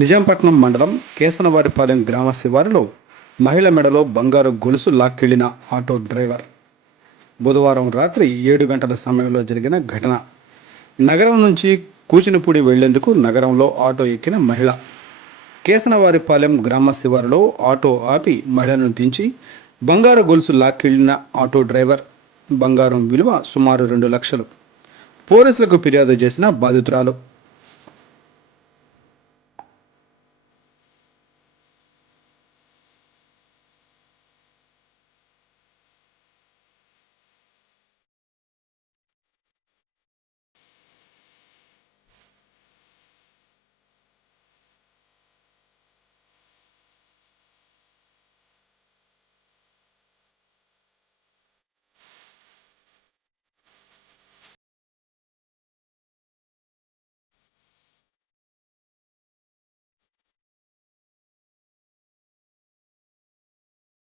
నిజాంపట్నం మండలం కేసనవారిపాలెం గ్రామ శివారులో మహిళ మెడలో బంగారు గొలుసు లాక్కెళ్లిన ఆటో డ్రైవర్. బుధవారం రాత్రి 7 గంటల సమయంలో జరిగిన ఘటన. నగరం నుంచి కూచినపూడి వెళ్లేందుకు నగరంలో ఆటో ఎక్కిన మహిళ కేసనవారిపాలెం గ్రామ శివారులో ఆటో ఆపి మహిళను దించి బంగారు గొలుసు లాక్కెళ్లిన ఆటో డ్రైవర్. బంగారం విలువ సుమారు 2 లక్షలు. పోలీసులకు ఫిర్యాదు చేసిన బాధితురాలు